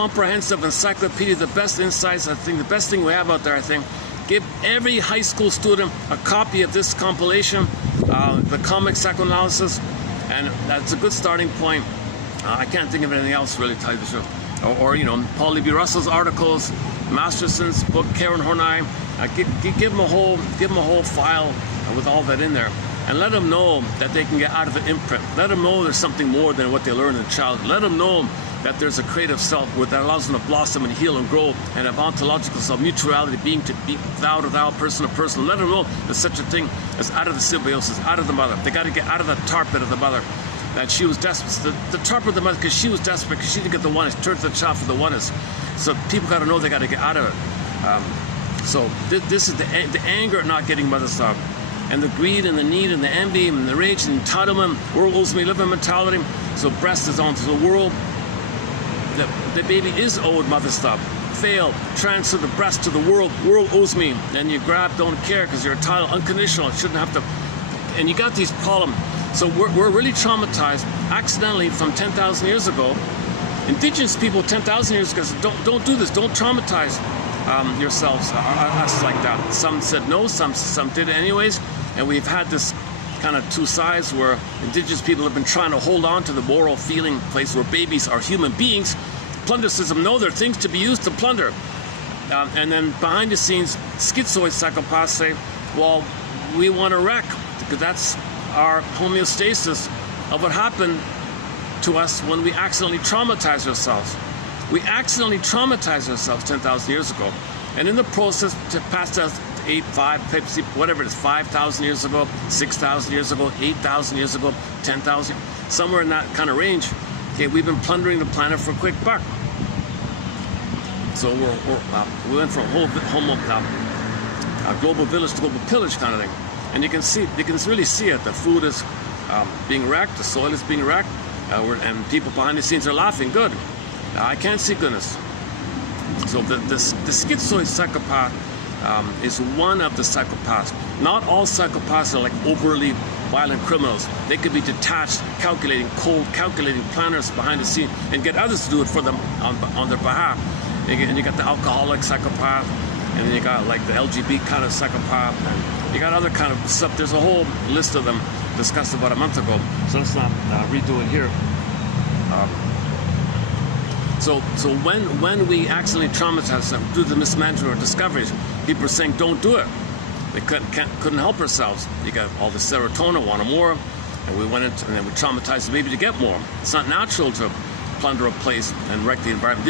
comprehensive encyclopedia, the best insights. I think the best thing we have out there, I think. Give every high school student a copy of this compilation, the comic psychoanalysis, and that's a good starting point. I can't think of anything else really, to tell you the truth. Or you know, Paul Levy Russell's articles, Masterson's book, Karen Horney. Give them a whole file with all that in there, and let them know that they can get out of the imprint. Let them know there's something more than what they learn in childhood. Let them know that there's a creative self that allows them to blossom and heal and grow, and have ontological self, mutuality, being to be, thou to thou, person to person. Let them know there's such a thing as out of the symbiosis, out of the mother. They got to get out of the tar pit of the mother. That she was desperate, the tar pit of the mother, because she was desperate, because she didn't get the oneness, turned to the child for the oneness. So people got to know they got to get out of it. So this is the anger at not getting mother stuff, and the greed and the need and the envy and the rage and entitlement, world owes me living mentality. So breast is on to the world. The baby is owed mother stuff. Fail, transfer the breast to the world. World owes me. And you grab, don't care, because you're entitled, unconditional. It shouldn't have to. And you got these problems. So we're really traumatized accidentally from 10,000 years ago. Indigenous people 10,000 years ago said, don't do this. Don't traumatize yourselves, us like that. Some said no. Some did it anyways. And we've had this kind of two sides where indigenous people have been trying to hold on to the moral feeling place where babies are human beings. Plunder system, no, they're things to be used to plunder. And then behind the scenes, schizoid psychopaths say, well, we want to wreck, because that's our homeostasis of what happened to us when we accidentally traumatized ourselves. We accidentally traumatized ourselves 10,000 years ago. And in the process, to pass us 5,000 years ago, 6,000 years ago, 8,000 years ago, 10,000, somewhere in that kind of range. Okay, we've been plundering the planet for a quick buck. So we went from global village to global pillage kind of thing. And you can really see it. The food is being wrecked, the soil is being wrecked, and people behind the scenes are laughing. Good. I can't see goodness. So the schizoid psychopath is one of the psychopaths. Not all psychopaths are like overly violent criminals. They could be detached, calculating, cold, calculating planners behind the scene, and get others to do it for them on their behalf. And you got the alcoholic psychopath, and then you got like the LGBT kind of psychopath, and you got other kind of stuff. There's a whole list of them discussed about a month ago, so let's not redo it here. So when we accidentally traumatize them through the mismanagement or discoveries, people are saying don't do it. They couldn't help ourselves. You got all the serotonin, wanted more, and we went into, and then we traumatized the baby to get more. It's not natural to plunder a place and wreck the environment.